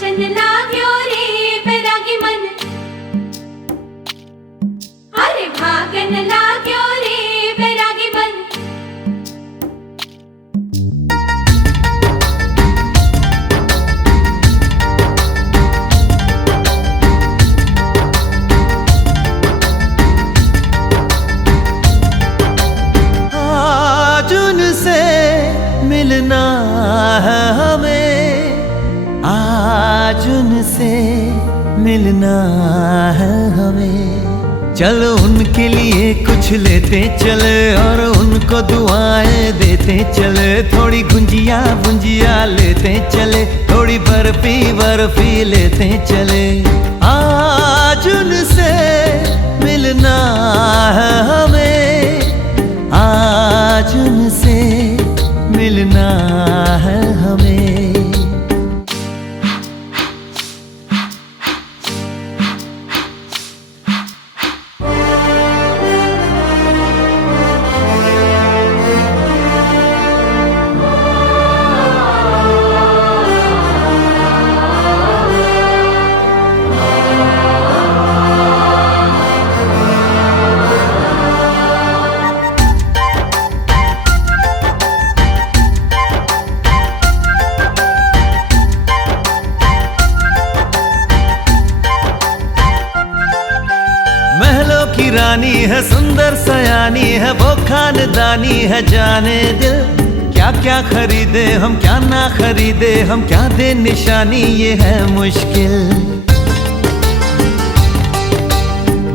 नाचन लाग्यो रे बैरागी मन, अरे भागन लाग्यो रे बैरागी मन। आज उनसे मिलना है हमें, आज उनसे मिलना है हमें। चलो उनके लिए कुछ लेते चले और उनको दुआएं देते चले। थोड़ी गुंजिया गुंजिया लेते चले, थोड़ी बर्फी बर्फी लेते चले। आज उनसे मिलना है हमें, आज उनसे मिलना है हमें। महलों की रानी है, सुंदर सयानी है, वो खानदानी है जाने दिल। क्या क्या खरीदे हम, क्या ना खरीदे हम, क्या दे निशानी, ये है मुश्किल।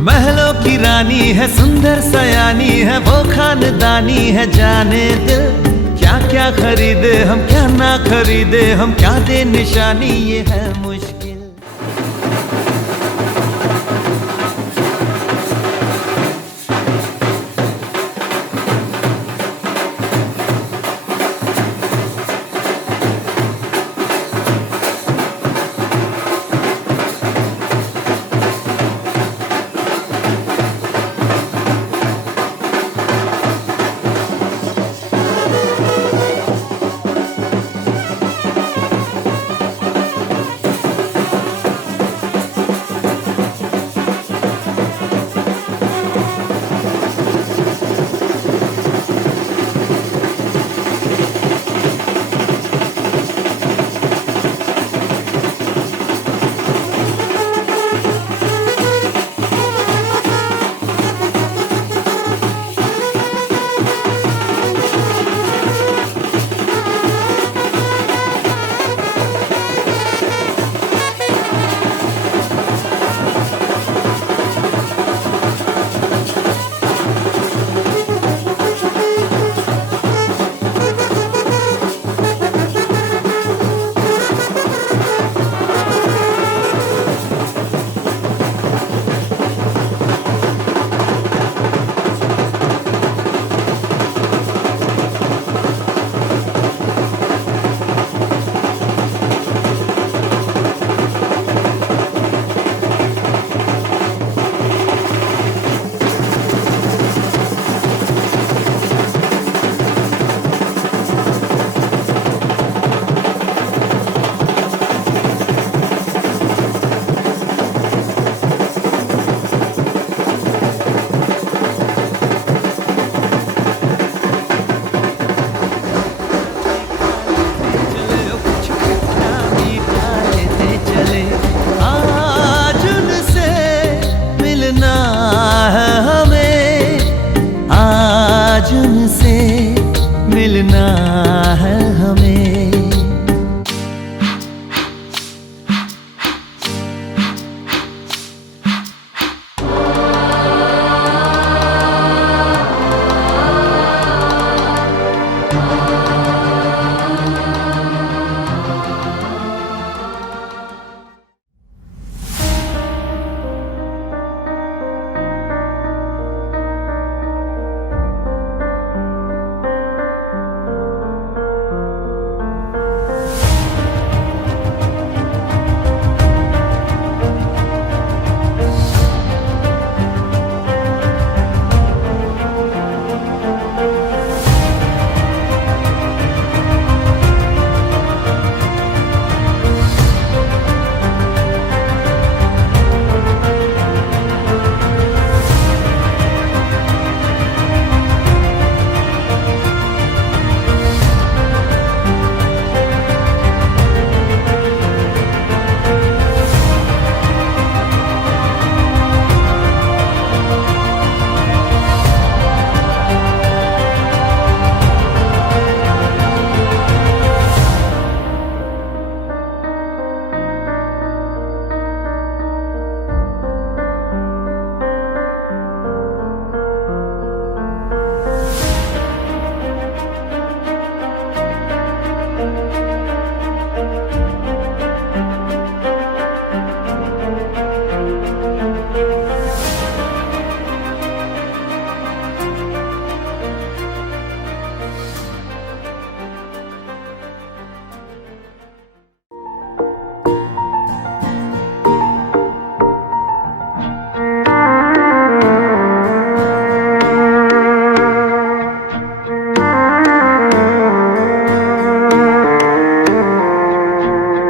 महलों की रानी है, सुंदर सयानी है, वो खानदानी है जाने दिल। क्या क्या खरीदे हम, क्या ना खरीदे हम, क्या दे निशानी, ये है मुश्किल।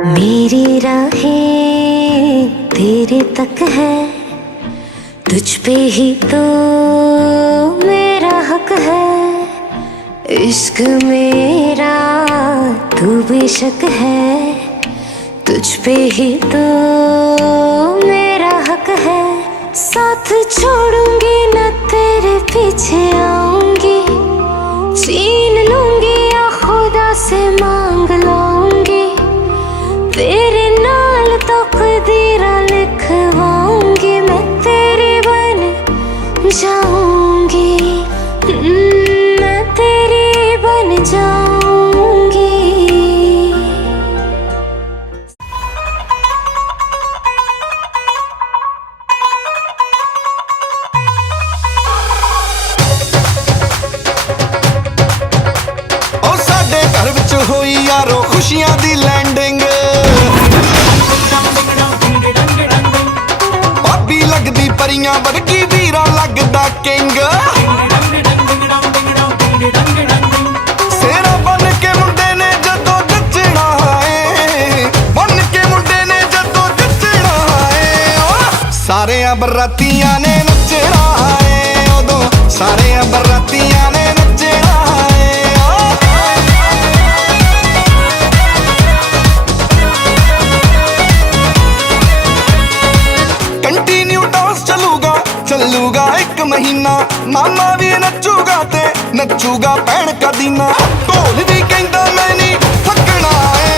मेरी राहें तेरे तक है, तुझ पे ही तो मेरा हक है। इश्क मेरा तू बेशक है, तुझ पे ही तो मेरा हक है। साथ छोड़ूंगी न तेरे पीछे आऊंगी, छीन लूंगी या खुदा से मांग लाऊंगी। तेरे नाल तकदीरा लिखवाऊंगी, मैं तेरी बन जाऊंगी, मैं तेरी बन जाऊंगी। ओ साडे घर विच होई यारो खुशियां दी लैंडिंग, भाभी लगदी परियां वर्गी वीरा लगदा किंग। सेरा बन के मुंडे ने जदों जचना है, बन के मुंडे ने जदों जचना है। सारे बरातियां ने नचना है, उदों सारे बरातियां ने नचना है। चलूगा एक महीना, मामा भी नचूगा ते नचूगा भैन कदीना। ढोल भी कहंदा मैं नहीं थकना है,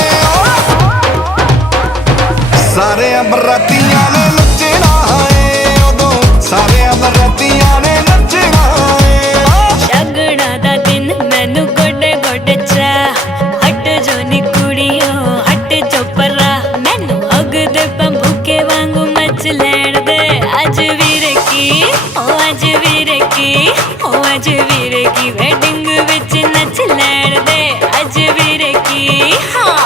सारे बरातियां ने नचना है, उदों सारे बरातियां ने नचना है। शगना दा दिन मैनू गोडे गोडे चा, हट जो नी कुड़ियो हट जो परा। मैनू अग दे बंबू के वांगू मच लैण दे। अज वीरे की ओ अज वीरे की ओ अज वीरे की वेडिंग विच नच लैण दे। अज वीरे की हाँ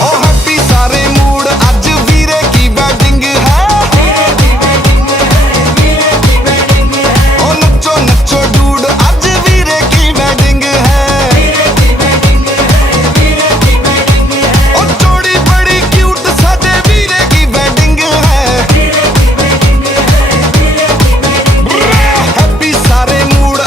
ओ हैप्पी सारे मूड, अज वीरे की वेडिंग है। ओ नचो नचो डूड, अज वीरे की वेडिंग है। ओ जोड़ी बड़ी क्यूट साडे वीरे की वेडिंग है। हैप्पी सारे मूड,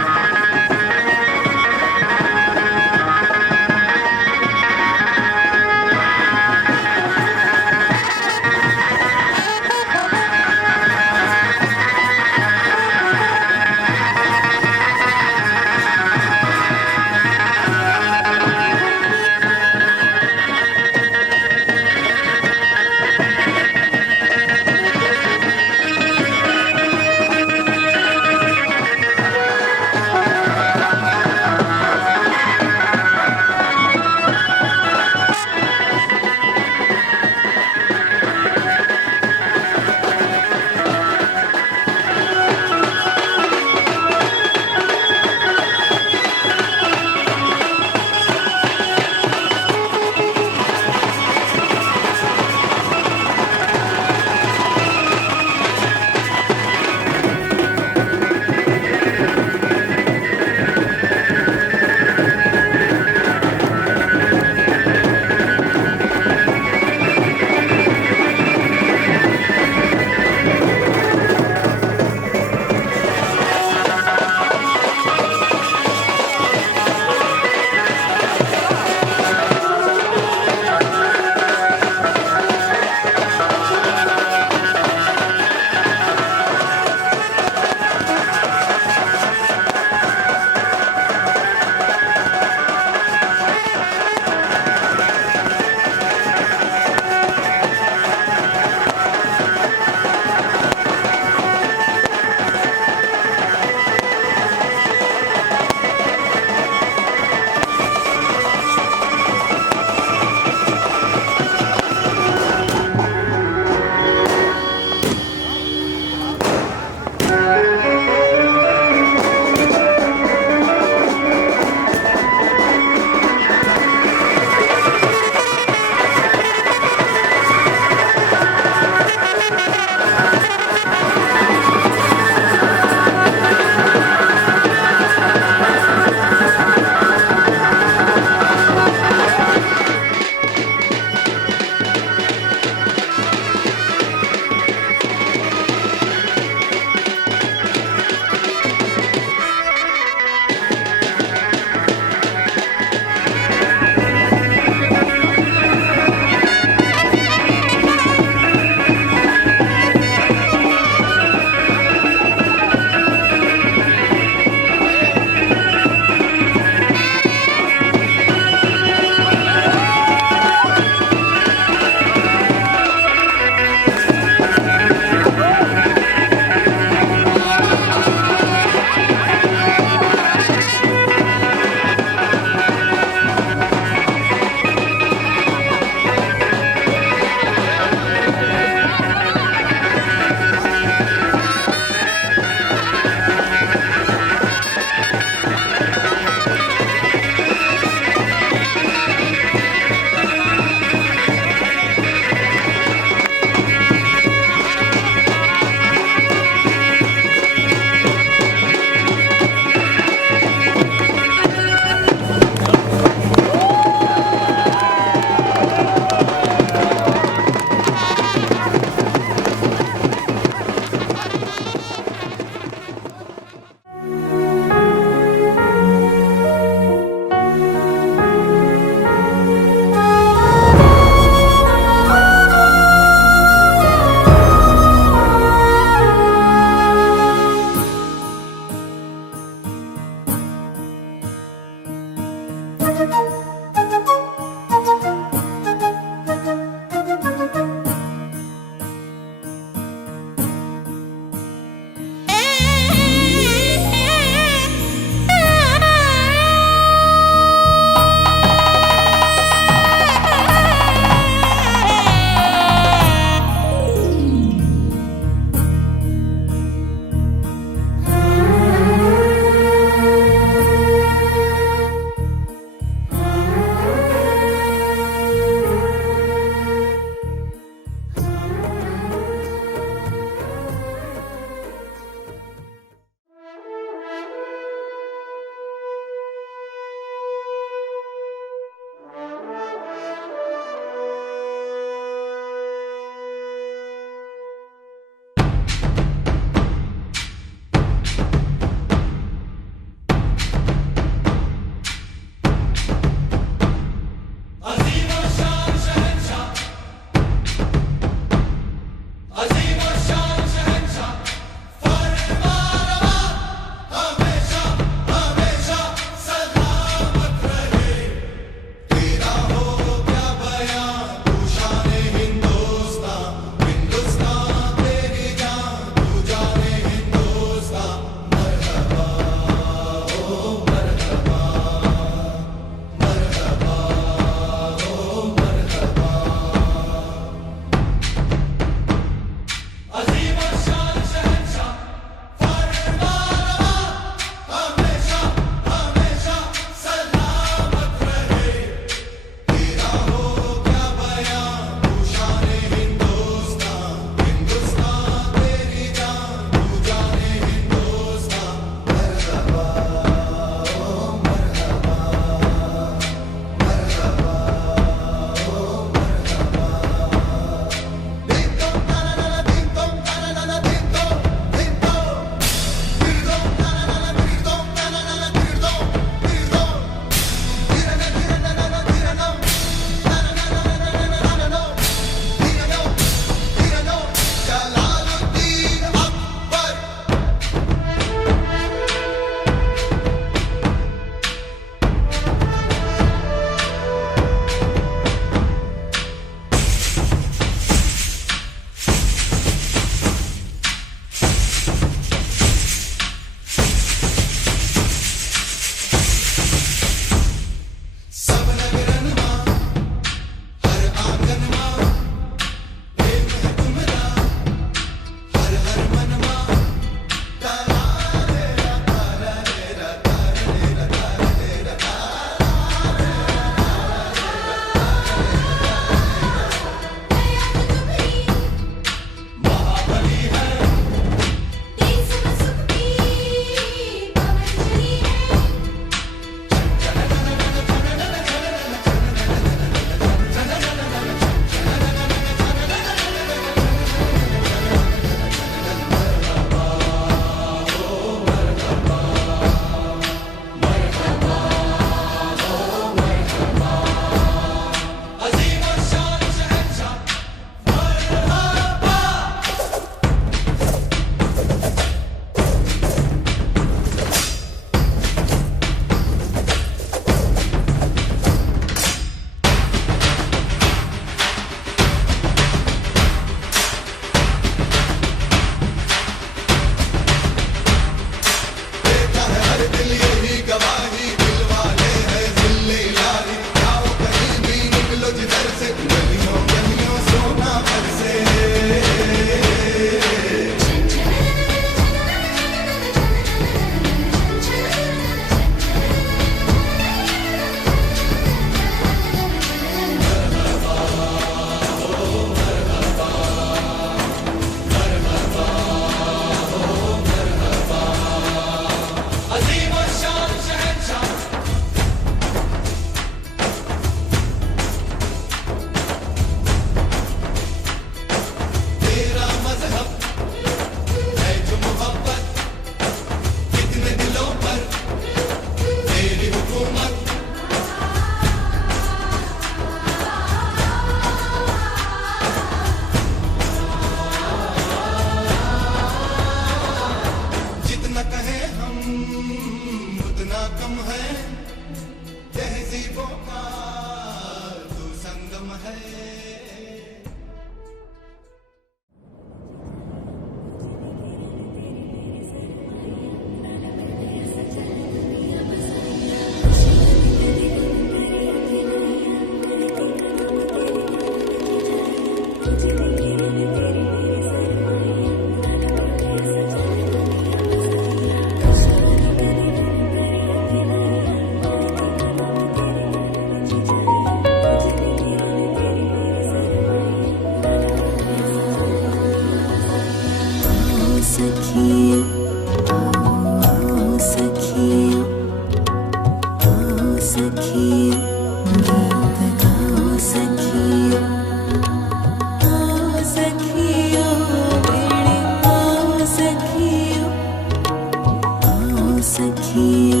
सखिया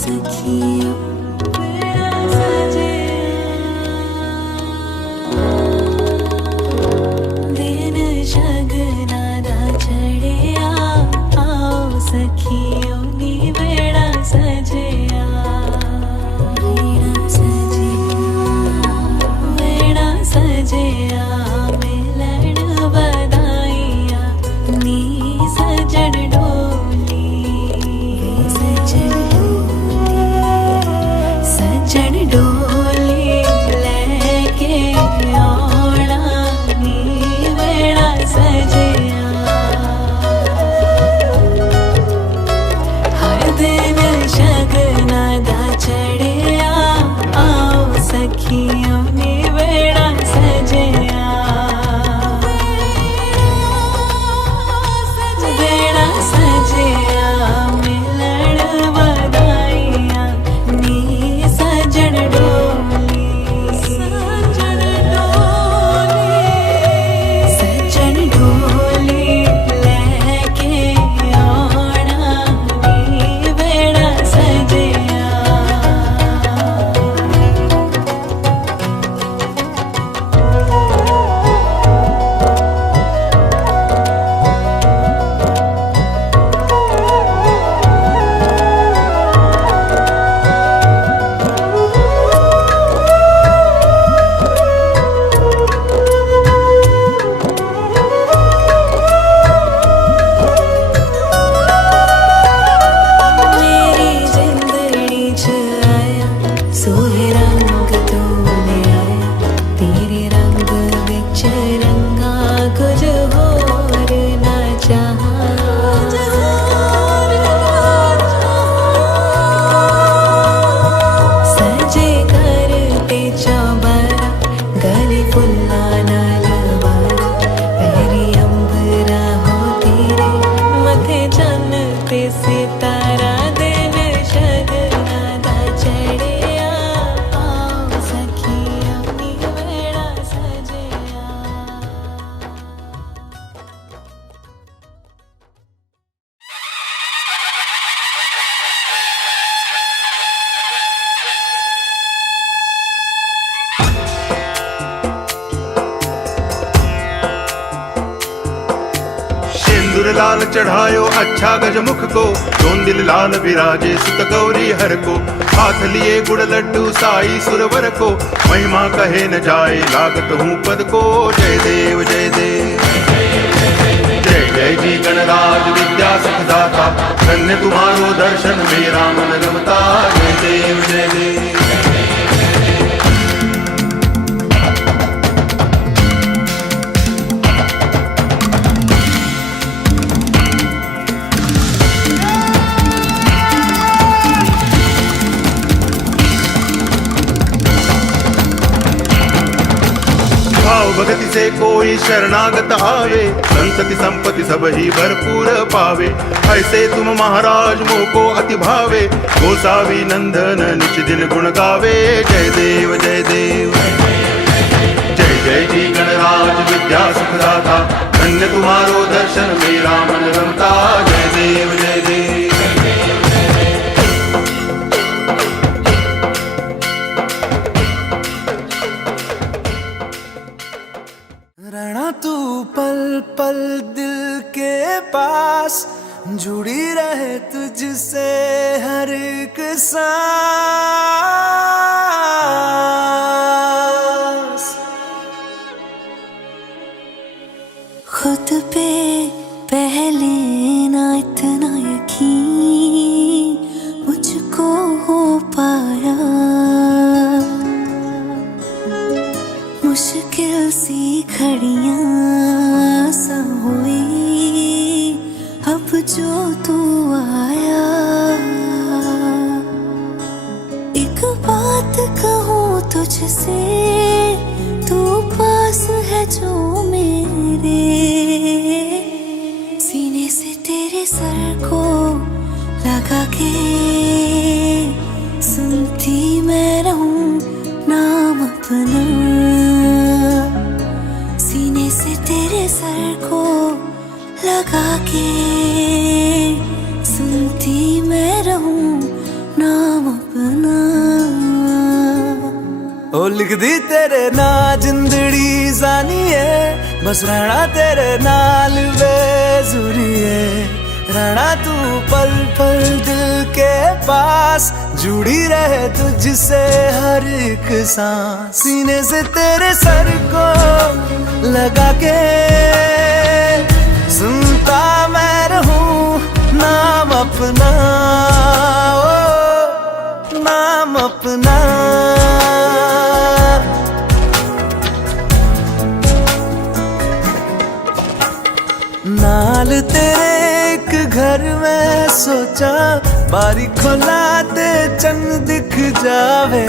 सखिया मेरा सजिया दिन शगना दा चढ़िया आओ सखियों नी बेड़ा सजिया बेड़ा सजिया मिलन बधाइया नी सजन डोली सजन डोली लेके आना नी बेड़ा सजिया हर दिन शगना दा चढ़िया आओ सखियों नी बेड़ा सजिया बेड़ा सजिया मिलन बधाइया नी सजन डोली सजन डोली लेके आना नी बेड़ा सजिया मेरी जिंदड़ी च आया सोहे रंग तूने आया तेरे रंग विच रंगा कुछ होर ना चाहा सजे करते चौबारा गले फुल्ला नाल वाला पैरी अंबरा हो तेरे मथे चन्न ते सितारा दिन शगना दा चढ़िया आओ सखिया नी बेड़ा सजिया सिंदूर लाल चढ़ायो अच्छा गजमुख को दिल लाल विराजे सुत गौरी हर को हाथ लिए गुड़ लड्डू साई सुरवर को महिमा कहे न जाए लागत हूँ पद को जय देव जय देव जय जय जी गणराज विद्या सुखदाता धन्य तुम्हारो दर्शन मेरा मन रमता जय देव जय देव भाव भक्ति से कोई शरणागत आवे संतति संपत्ति सब ही भरपूर पावे ऐसे तुम महाराज मोको अति भावे गोसावी नंदन निच दिन गुण गावे जय देव जय देव जय जय जी गणराज विद्या सुखदाता धन्य तुम्हारो दर्शन मेरा मन रमता जय देव जय देव रहना तू पल पल दिल के पास जुड़ी रहे तुझसे हर एक सांस खुद पे पहले ना इतना यकीन मुझको हो पाया मुश्किल सी घड़ियां सा हुई अब जो तू आया एक बात कहूँ तुझसे तू पास है जो मेरे सीने से तेरे सर को लगा के सुनती मैं रहूं नाम अपना सीने से तेरे सर को लगा के लिख दी तेरे ना जिंदड़ी जानी है, बस रहना तेरे नाल बेजुरी है। रहना तू पल पल दिल के पास, जुड़ी रहे तुझसे हर एक सांस। सीने से तेरे सर को लगा के सुनता मैं रहूं नाम अपना, ओ नाम अपना। नाल तेरे एक घर में सोचा, बारी खोला ते चंद दिख जावे।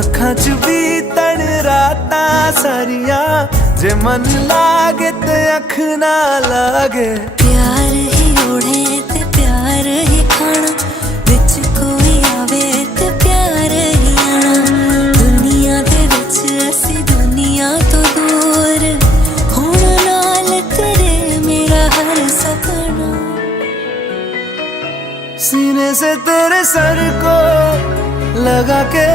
अखां च भी तड़ राता सारिया, जे मन लागे ते अख ना लागे। प्यार ही ओढ़े ते प्यार ही खाना, विच कोई आवे ते प्यार ही आना। दुनिया दे विच असी दुनिया तो दूर, होना नाल तेरे मेरा हर सपना। सीने से तेरे सर को लगा के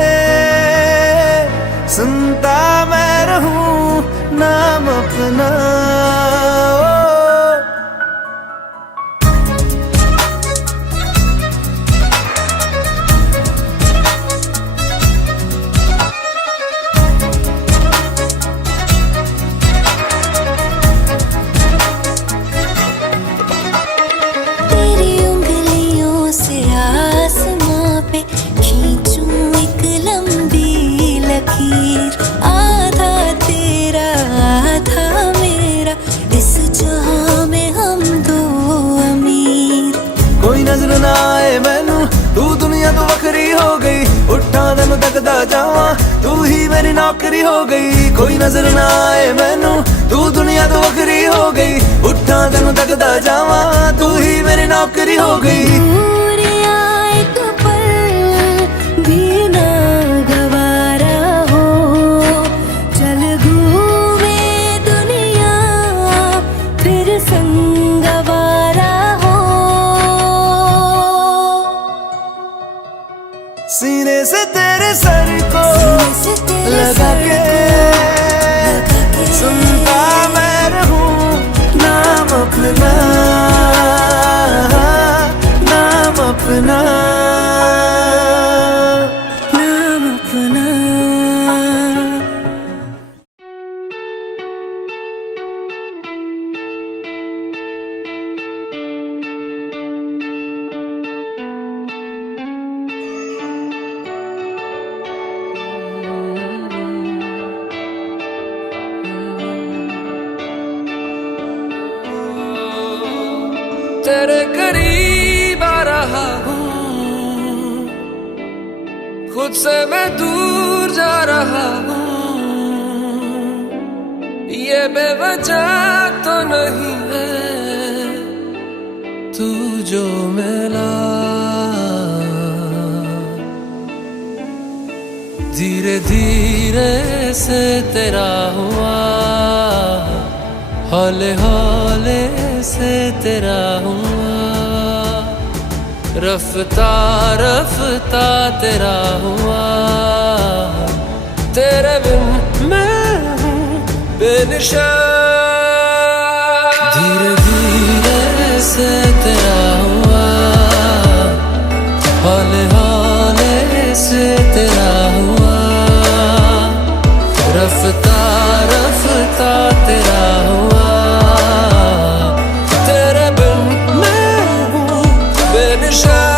सुनता मैं रहूं नाम अपना, तेरी उंगलियों से आसमां पे खींचूं एक लंबी लकीर। आधा तेरा आधा मेरा, इस जहां में हम दो अमीर। कोई नजर ना आए मैनू, तू दुनिया तो वखरी हो गई। उठा तेनू तकदा जावां, तू ही मेरी नौकरी हो गई। कोई नजर ना आए मैनू, तू दुनिया तो वखरी हो गई। उठा तेनू तकदा जावां, तू ही मेरी नौकरी हो गई। दूर आए तो पल भी ना गवारा हो, चल घूमे दुनिया फिर संगवारा हो। सीने से तेरे सर को से तेरे लगा सर के लगा के सुनता मैं रहूं नाम अपना, नाम अपना, नाम अपना। तेरे करीब आ रहा हूँ, खुद से मैं दूर जा रहा हूँ। ये बेवजह तो नहीं है, तू जो मिला। धीरे धीरे से तेरा हुआ, हौले हौले से तेरा हुआ। रफ्ता रफ्ता तेरा हुआ, तेरे बिन मैं हूँ बेनिशान। धीरे धीरे से तेरा हुआ, हौले हौले से तेरा हुआ। रफ्ता रफ्ता तेरा हुआ, तेरे बिन मैं हूँ बेनिशान।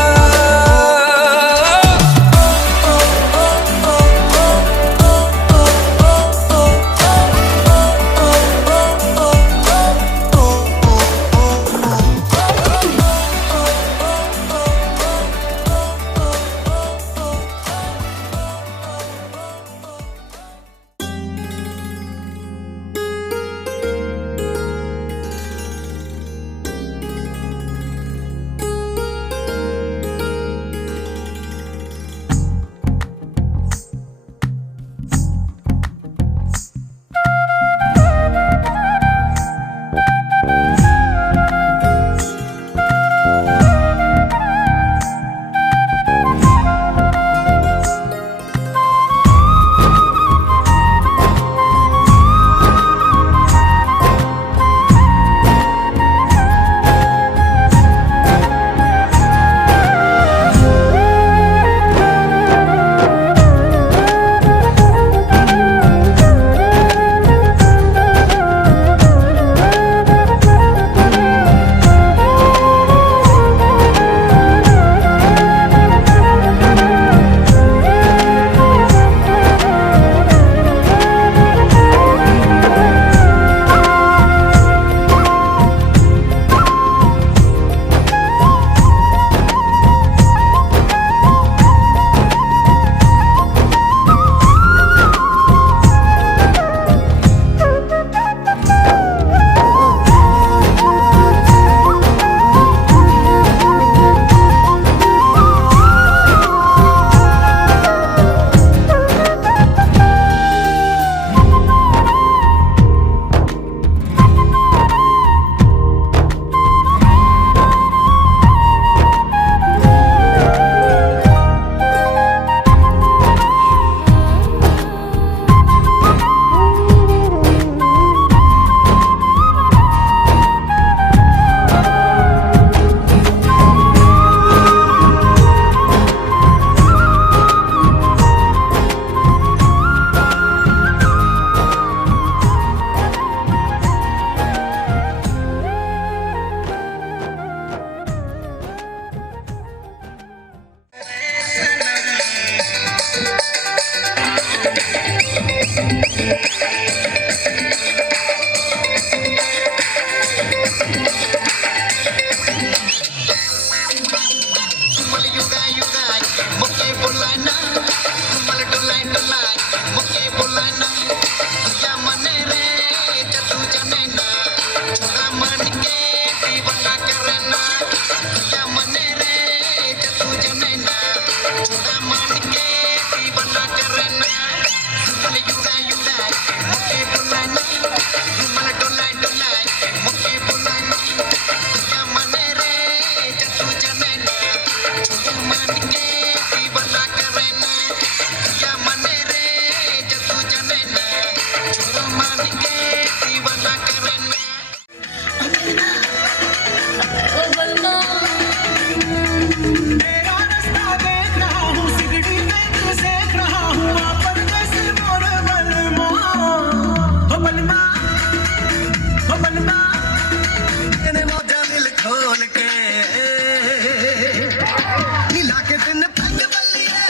के तिन पैग बल्लिए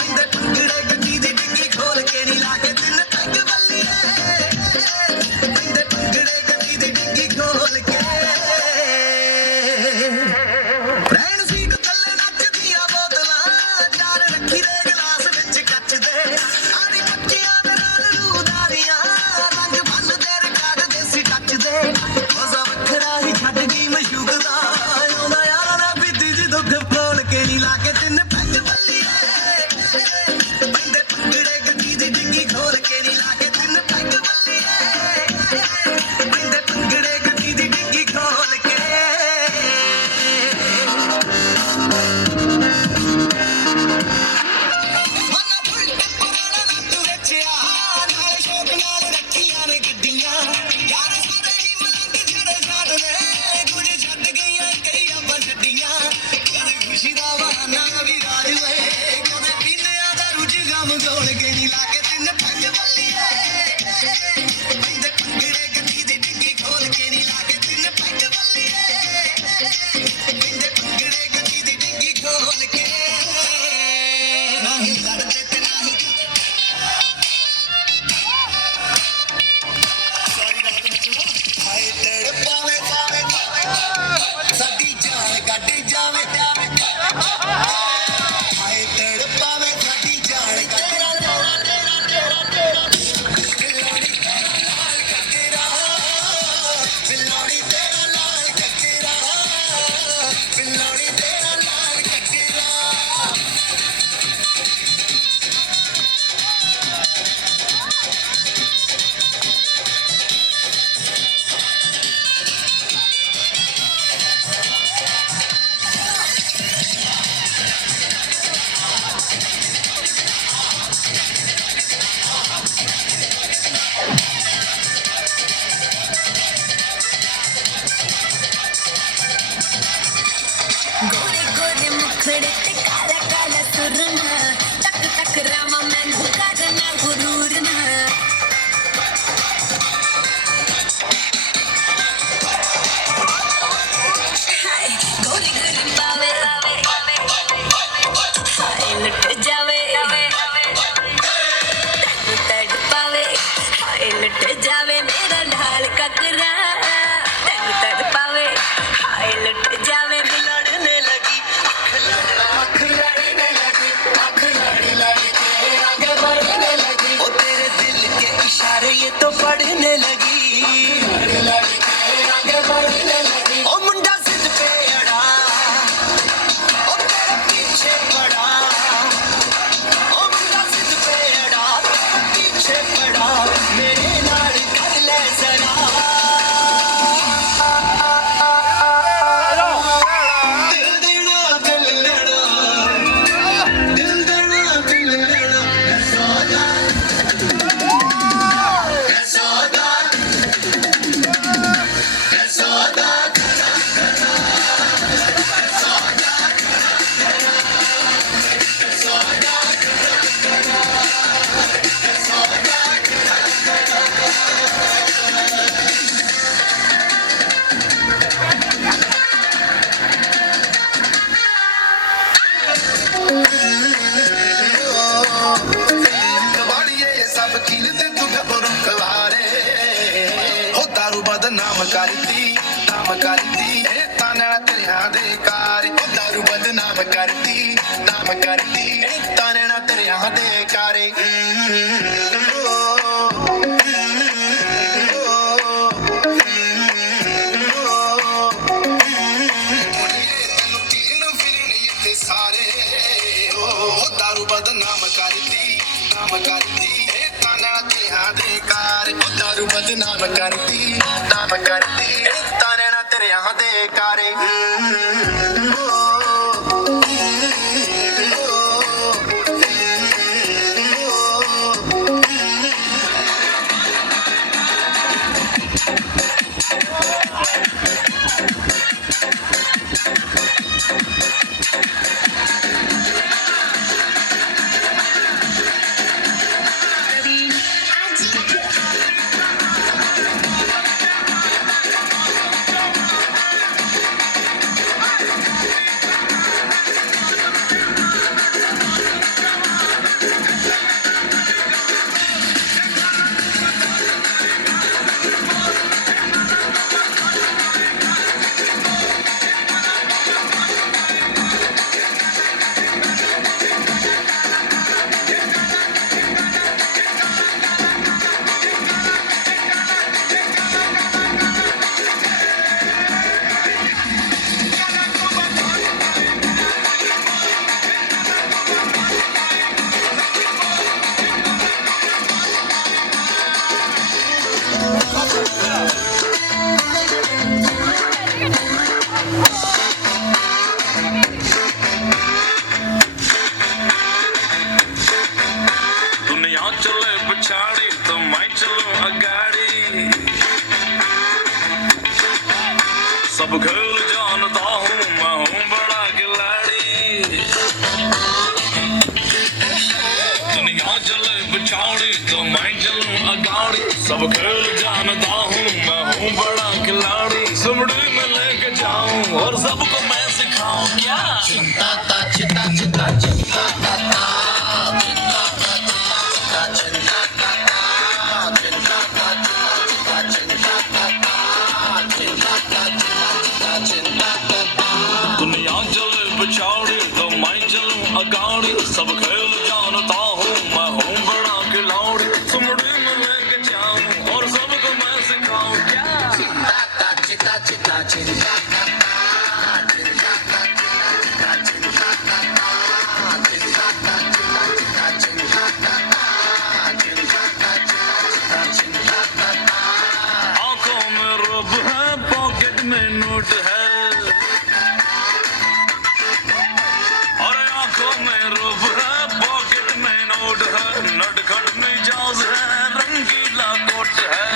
इंदे टुकड़े गड्डी दी डिग्गी खोल के नी लाके तिन पैग बल्लिए इंदे टुकड़े गड्डी दी डिग्गी खोल के रैन सीट थल्ले नचदियां बोतलां चार रखी दे गिलास विच कच दे आड़ी पक्कियां दे नाल रूदारियां रंग बन दे रिकार्ड देसी टच दे मजा वखरा ही छड्ड गई मशूक दा आਉਂਦਾ यारा ना बीती जी दुख खोल के नी लाके तिन पैग बल्लिए पैंदे टुकड़े गड्डी दी डिग्गी खोल के नी लाके तिन पैग बल्लिए पैंदे टुकड़े गड्डी दी डिग्गी खोल के ਮਨਾ ਫੁੱਲ ਪੁਰਾਣਾ ਨੱਤ ਵਿੱਚ ਆ ਨਾਲ ਸ਼ੌਕ ਨਾਲ ਰੱਖੀਆਂ ਨੇ ਗੱਡੀਆਂ ਯਾਰ ਸਾਰੇ ਹੀ ਮਲੰਗ ਜਿਹੜੇ ਛੱਡਦੇ ਕੁਝ ਛੱਡ ਗਈਆਂ ਕਈ ਆਪਾਂ ਛੱਡੀਆਂ ਕਦੇ ਖੁਸ਼ੀ ਦਾ ਬਹਾਨਾ ਵੀ ਰਾਜ ਵੇ ਕਦੇ ਪੀਨਿਆਂ ਦਾ ਰੁਝ ਗਮ ਗੋਲ ਕੇ ਨੀ ਲਾਗੇ ਤਿੰਨ ਪੈਗ ਬੱਲੀਏ ਪੈਂਦੇ ਟੁਕੜੇ ਗੱਡੀ ਦੀ ਡਿੱਗੀ ਖੋਲ ਕੇ ਨੀ ਲਾਗੇ ਤਿੰਨ ਪੈਗ ਬੱਲੀਏ ਪੈਂਦੇ ਟੁਕੜੇ ਗੱਡੀ ਦੀ ਡਿੱਗੀ ਖੋਲ ਕੇ ਨਹੀਂ ਲੜਦੇ ਤੇ ਨਹੀਂ ਸਾਰੀ ਰਾਤ ਨੱਚਣਾ ਹਾਏ ਤੜਪਾਵੇ ਸਾਡੀ ਜਾਨ ਕੱਢ ਜਾਵੇ ਹਾਏ ਤੜਪਾਵੇ ਸਾਡੀ ਜਾਨ ਕੱਢ ਬਿਲੋੜੀ ਤੇਰਾ ਲਾਲ ਕੱਟੇਰਾ ਬਿਲੋੜੀ ਤੇਰਾ ਲਾਲ ਕੱਟੇਰਾ गोरे गोरे मुखड़े ते काला काला सुरना तक तक रामा मैनू करना गुरूर ना हाय गोरे गोरे पावे हाय लुट जावे तड़ तड़ पावे हाय लुट जावे मेरा ढाल ककरा तड़ तड़ पावे हाय लुट जावे लड़ने लगी आँख लड़ने लगी आँख लड़ी तेरे आगे बढ़ने लगी ओ तेरे दिल के इशारे ये तो पढ़ने लगी लड़ी तेरे आगे बढ़ने लगी ओ मुंडा जिद पे अड़ा ओ तेरे पीछे पड़ा ओ मुंडा जिद पे अड़ा तेरे पीछे पड़ा मेरे नाल कर ले जरा दिल देना दिल लेना दिल देना दिल लेना सौदा सौदा सौदा वाड़िए सब खीर दे तू घबरू कवारे हो दारू बदनाम करती ताना तेरिया दे कार हो दारू बदनाम करती ताना तेरिया दे कारे सारे ओ दारू बदनाम करती ताना तेरिया दे कार ओ दारू बदनाम करती ताना तेरिया दे कारे जानता हूँ मैं हूँ बड़ा खिलाड़ी दुनिया चले पिछाड़ी तो मैं चलूं अगाड़ी सब खेल जानता हूँ मैं हूँ बड़ा खिलाड़ी सुमड़ी में लेके जाऊं और सबको मैं सिखाऊं क्या दुनिया चले पिछाड़ी तो मैं चलूं अगाड़ी सब खेल जानता हूँ मैं हूँ बड़ा खिलाड़ी सुमड़ी में लेके जाऊं और सबको मैं सिखाऊं क्या आंखों में रब है पॉकेट में नोट है और आंखों में रब है पॉकेट में नोट है नटखट मिजाज है रंगीला कोट है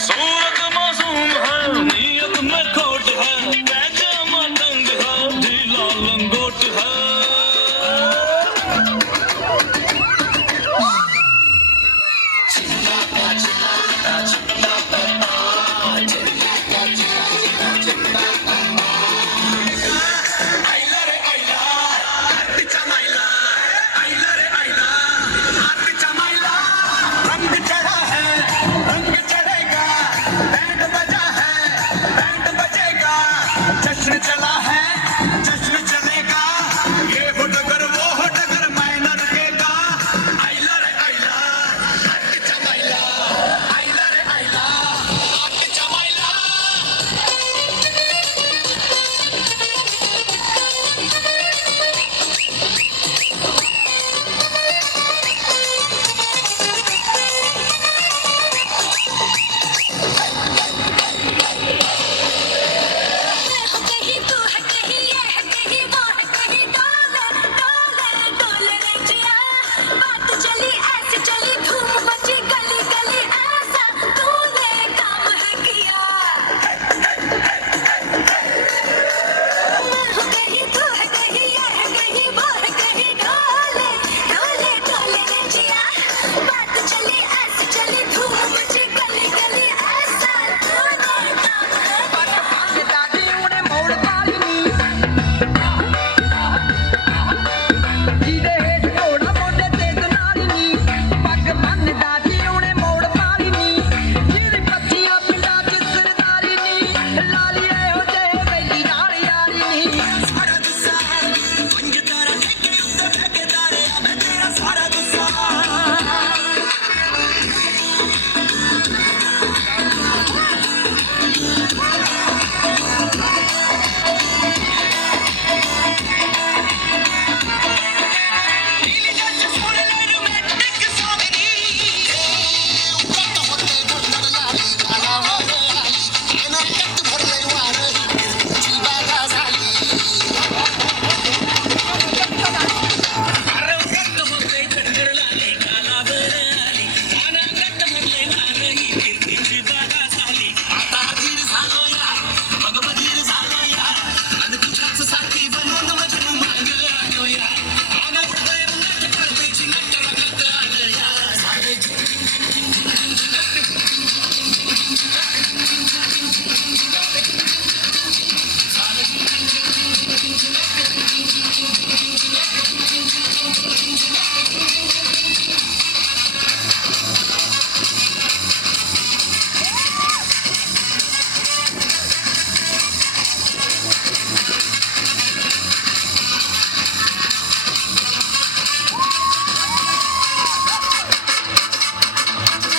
सूरत मासूम है नीयत में खोट है पैजामा तंग है ढीला लंगोट है रंग चढ़ा है रंग चढ़ेगा बैंड बजा है बैंड बजेगा जश्न चला है जश्न चलेगा ये हो डगर वो हो डगर मैं न रुकेगा आइला रे आइला हट चमाइला आइला रे आइला हट चमाइला कहीं तू है कहीं ये है कहीं वो है कहीं डोले डोले डोले रे जिया बात चली ऐसे चली धूम मची गली गली ऐसा तूने काम है किया मैं हूँ कहीं तू है कहीं ये है कहीं वो है कहीं डोले डोले डोले रे जिया बात चली ऐसे चली धूम मची गली गली ऐसा तूने काम है दादी उन्हें मोड़ पाली ਜਿਹਦੇ ਹੇਠ ਘੋੜਾ ਮੋਢੇ ਤੇ ਦੁਨਾਲੀ ਨੀ ਪੱਗ ਬੰਨ ਦਾਦੀ ਉਹਨੇ ਮੋੜ ਪਾਲੀ ਨੀ ਜਿਹਦੀ ਪੱਤੀਆਂ ਪਿੰਡਾਂ ਚ ਸਰਦਾਰੀ ਨੀ ਲਾਲੀ ਇਹੋ ਜਿਹੇ ਬੈਲੀ ਨਾਲ ਯਾਰੀ ਨੀ ਸਾਰਾ ਗੁੱਸਾ ਪੰਜ ਤਾਰਾ ਠੇਕੇ ਉੱਤੇ ਠੇਕੇਦਾਰੇ ਆ ਮੈਂ ਤੇਰਾ ਸਾਰਾ ਗੁੱਸਾ ਨੀਲੀ ਜੱਟ ਸੁਣ ਲੈ ਰੋਮਾਂਟਿਕ ਸੌਂਗ ਨੀ ਉੱਪਰ ਹੋਤੇ ਡੰਡਰ ਲਾਲੀ ਵਾਲਾ ਹੋਵੇ ਇਹਨਾਂ ਕੱਟ ਭਰ ਲੈ ਵਾਰ ਜੀਵਾ ਦਾ ਸਾਲੀ ਅਰੇ ਕੱਟ ਹੋਤੇ ਡੰਡਰ ਲਾਲੀ ਵਾਲਾ ਹੋਵੇ ਇਹਨਾਂ ਕੱਟ ਭਰ ਲੈ ਵਾਰ ਜੀਵਾ ਦਾ ਸਾਲੀ आता धीर झालो या मग बधीर झालो या आणि तुझ्याच साठी बनवून मजनू माग आलो या आना उडतोय नट करतेची नट रंगत आलं या सारे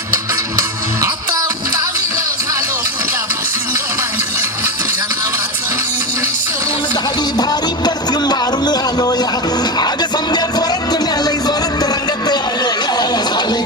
आता उतावीला झालो तुझ्या बाशिंग मांडली तुझ्या नावाचं मी मिसळून दाढी भारी परफ्यूम मारून आलो या आग संध्या जोरात न्यालय जोरात रंगत आलो या झाले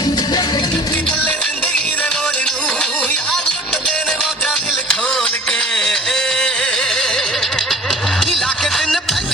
निकले जिंदगी रे मोड़ नू याद लुटते ने मौजा दिल खोल के इलाके दिन पंज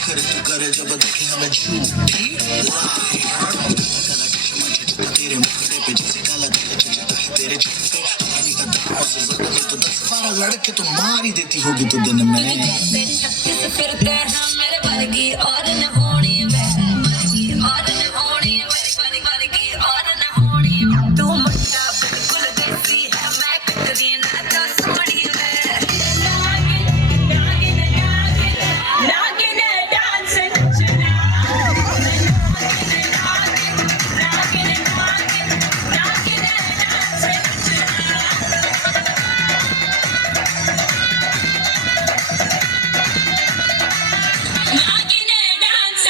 खरे तू करे जब देखे हमें झूठी लाई काला चश्मा जचता तेरे मुखड़े पे जैसे काला दिल जचता है तेरे झुमके पानी का दाव से ज्यादा तो 10-12 लड़के तो मार ही देती होगी तू दिन में छत्तीस फिरते हैं मेरे वर्गी और न होनी और न होनी मेरी वर्गी और न होनी तू मुट्ठा बिल्कुल देसी है मैं कटरीना तो सोनी है नागिन डांस नचना नागिन डांस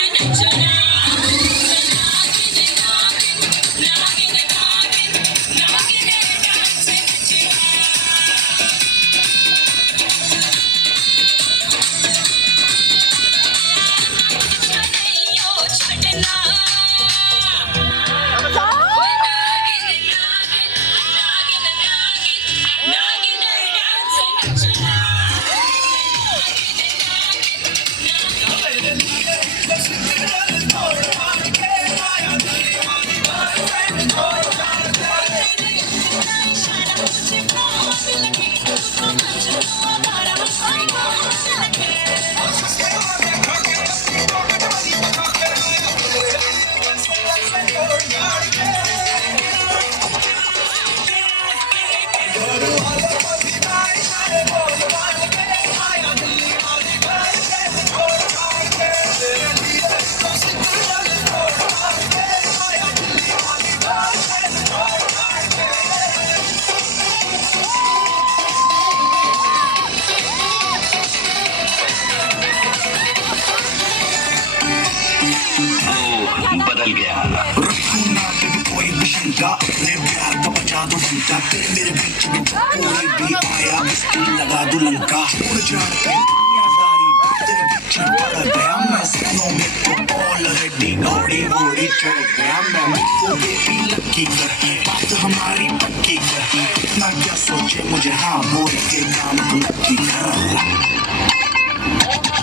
बदल गया कोई भी शंका अपने प्यार का बचा दो घंटा मेरे बीच में कोई भी आया मुश्किल लगा दो लंका उड़ जान पे दुनियादारी तेरे पीछे पड़ गया मैं सपनों में तो ऑलरेडी घोड़ी घोड़ी चढ़ गया मैं मुझको बेबी लकी कर बात हमारी पक्की कर इतना क्या सोचे मुझे हाँ बोल के काम तो नक्की कर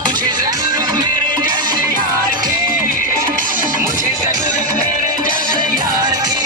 मुझे जरूरत मेरे जैसे यार की मुझे जरूरत मेरे जैसे यार की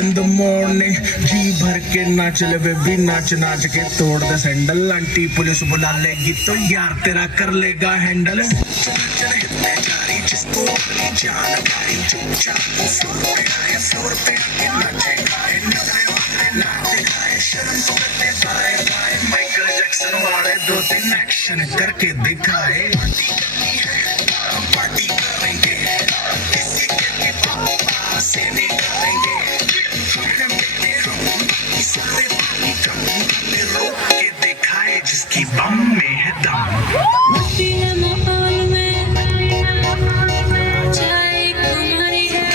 In the morning जी भर के नाच ले बेबी नाच नाच के तोड़ दे सैंडल आंटी पुलिस बुला लेगी तो यार तेरा कर लेगा हैंडल चल हिलने जारी जिसको अपनी जान भाई चुपचाप फ्लोर पे आके नाचेगा नखरे वाले नाच दिखाए शर्म तो करते बाय बाय माइकल जैक्सन वाले 2-3 एक्शन करके दिखाए पार्टी करेंगे किसी के पापा से नहीं करेंगे सारे पानी कम रोक के दिखाए जिसकी बम में है दम माहौल में चाय कुमारी है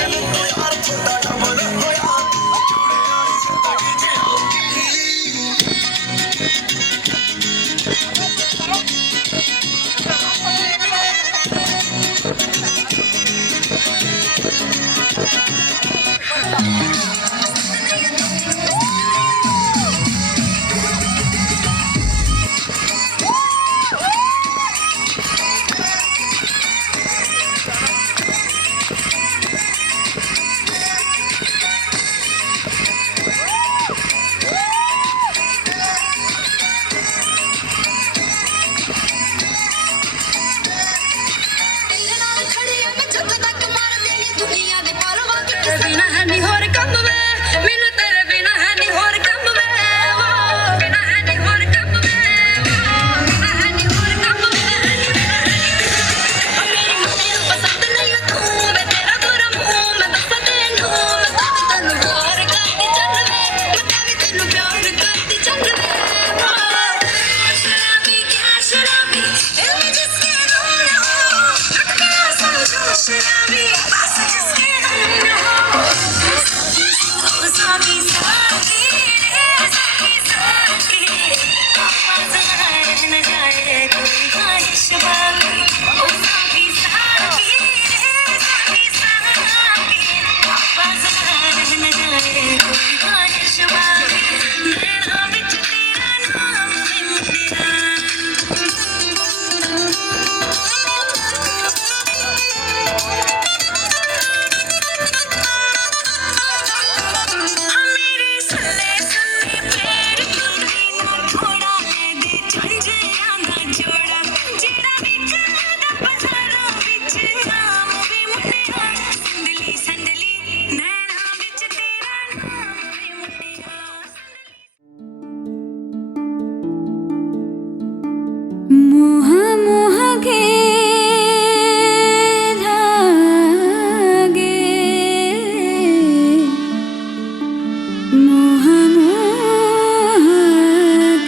मोह मोह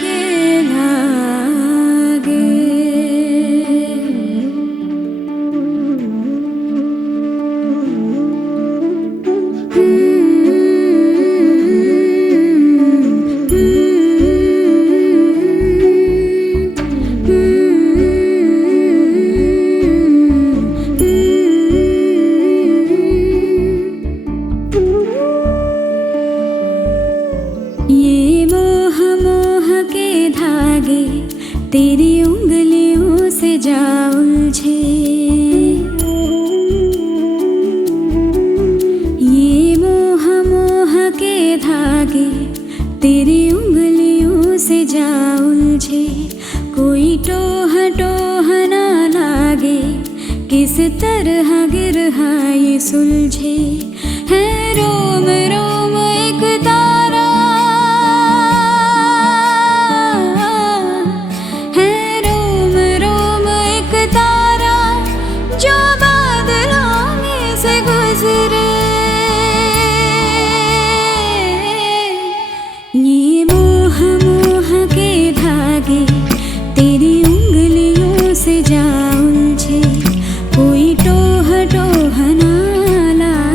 के धागे। ये मोह मोह के धागे तेरी उंगलियों से जा उलझे। ये मोह मोह के धागे तेरी उंगलियों से जा उलझे। कोई टोह टोह ना लागे, किस तरह गिरहा ये सुलझे। है रोम रोम एक तारा, है रोम रोम एक तारा जो बादलों में से गुजरे। ये मोह मोह के धागे तेरी उंगलियों से जा उलझे। कोई टोह टोह ना लागे।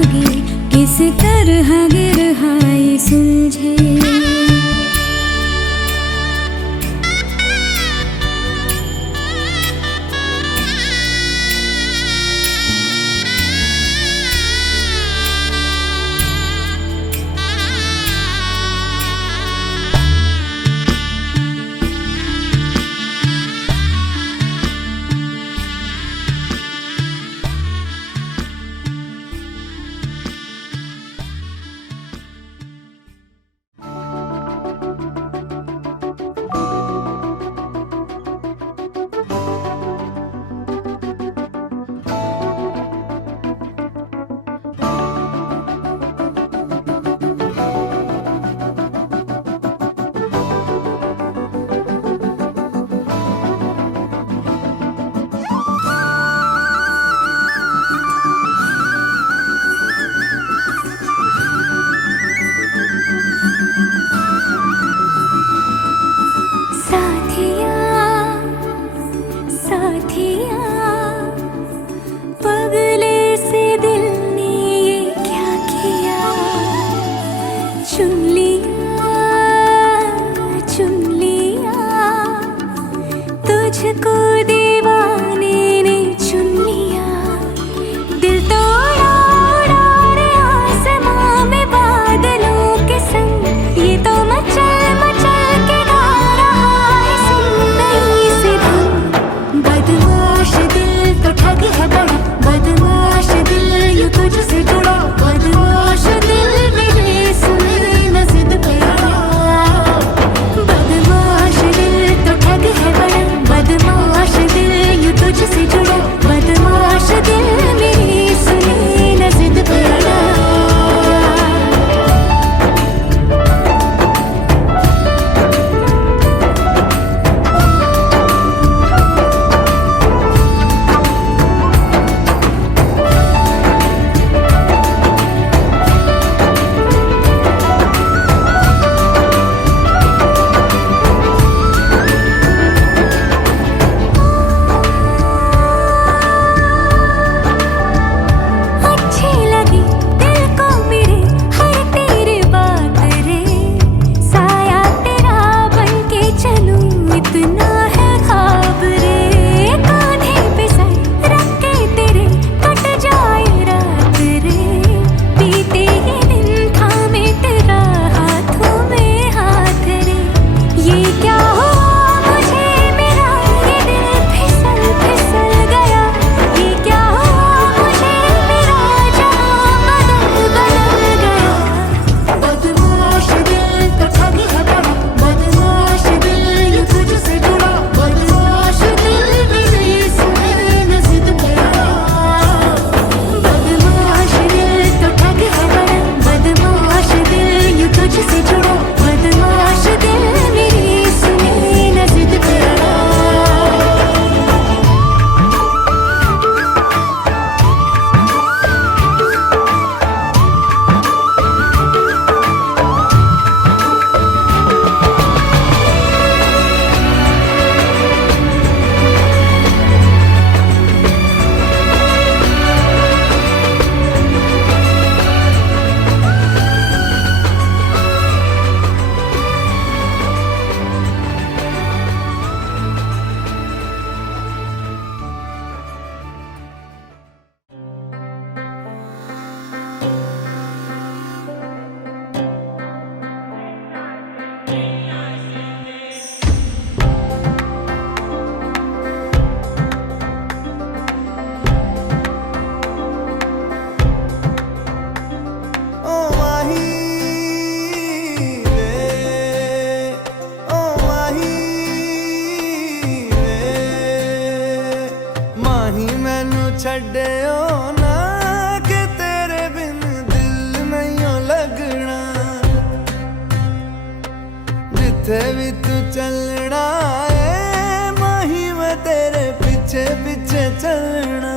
जिथे भी तू चलना है माही मैं तेरे पीछे पीछे चलना।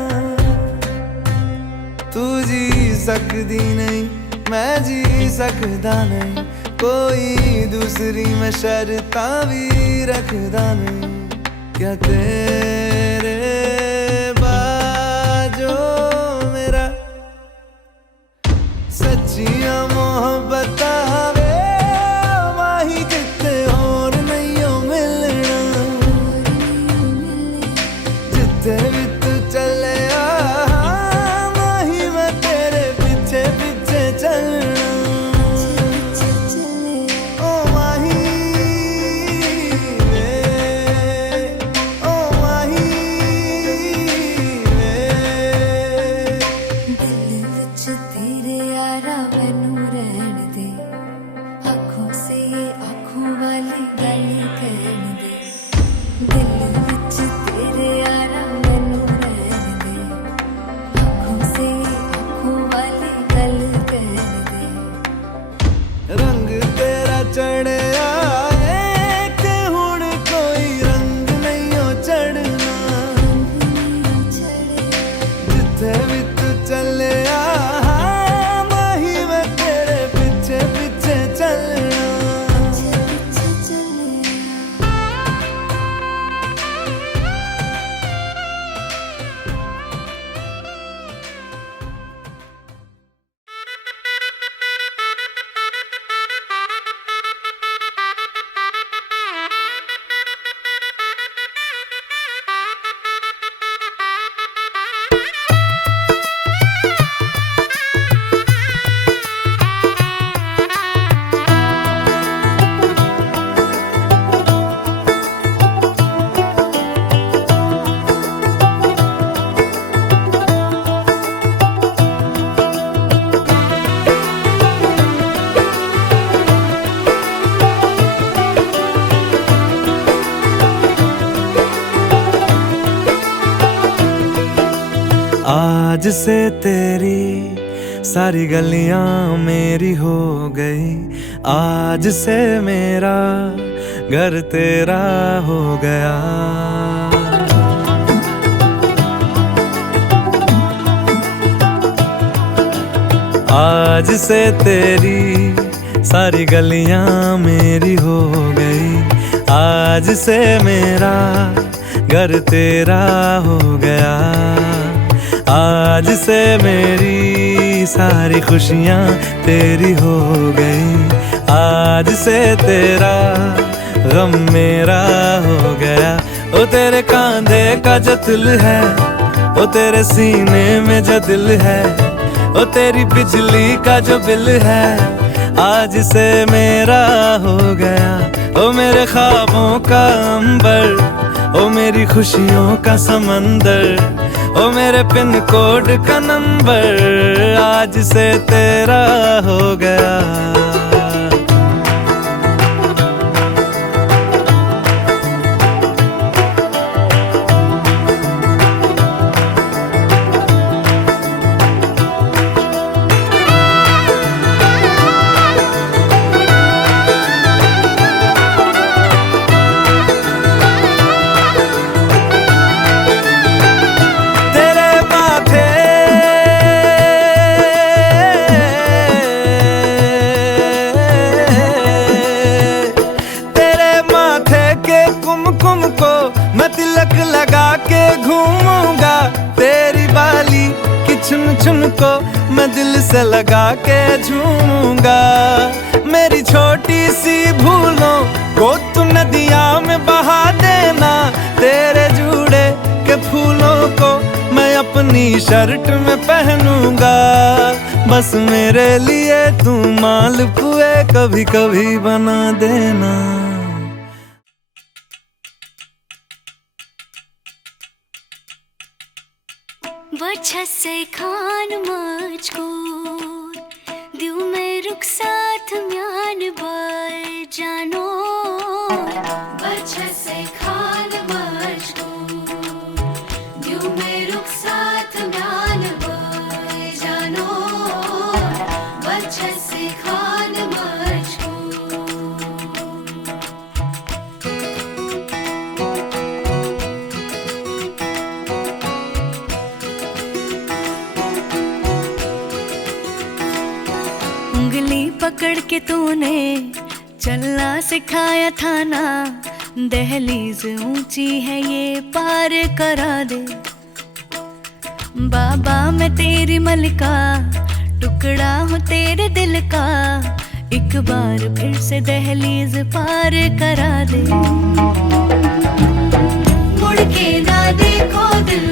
तू जी सकदी नहीं मैं जी सकदा नहीं, कोई दूसरी मैं शर्तां भी रखदा नहीं। क्या तेरे बाजो मेरा सच्चियां मोहब्बत वे माही जिते और नहीं हो मिलना। जिते भी तू चले माही मैं तेरे पीछे पीछे चलना। ओ माही वे, ओ माही वे। दिल विच तेरे यारा मैनू रहन दे, आँखों से ये आँखों वाली गल कहन दे। दिल विच तेरे यारा मैनू रहन दे, आँखों से ये आँखों वाली गल कहन दे। रंग तेरा चढ़या है कि हुण कोई रंग नहीं हो चढ़ना। जिथे भी तू चले माही मैं तेरे पीछे पीछे चलना। आज से तेरी सारी गलियां मेरी हो गई, आज से मेरा घर तेरा हो गया। आज से तेरी सारी गलियां मेरी हो गई, आज से मेरा घर तेरा हो गया। आज से मेरी सारी खुशियां तेरी हो गई, आज से तेरा गम मेरा हो गया। ओ तेरे कांधे का जो दिल है, ओ तेरे सीने में जो दिल है, ओ तेरी बिजली का जो बिल है, आज से मेरा हो गया। ओ मेरे ख्वाबों का अंबर, ओ मेरी खुशियों का समंदर, ओ मेरे पिन कोड का नंबर, आज से तेरा हो गया। चुन चुन को मैं दिल से लगा के झूमूंगा। मेरी छोटी सी भूलों को तू नदिया में बहा देना, तेरे जुड़े के फूलों को मैं अपनी शर्ट में पहनूंगा। बस मेरे लिए तू मालपुए कभी कभी बना देना। वजह से खान मुझको दिल में रुख साथ म्यान बार जानो। वजह से खान मुझको दिल में रुख साथ म्यान बार जानो। वजह से खान मुझको पकड़ के तूने चलना सिखाया था ना, दहलीज ऊंची है ये पार करा दे। बाबा मैं तेरी मलिका, टुकड़ा हूँ तेरे दिल का, एक बार फिर से दहलीज पार करा दे। मुड़ के ना देखो दिल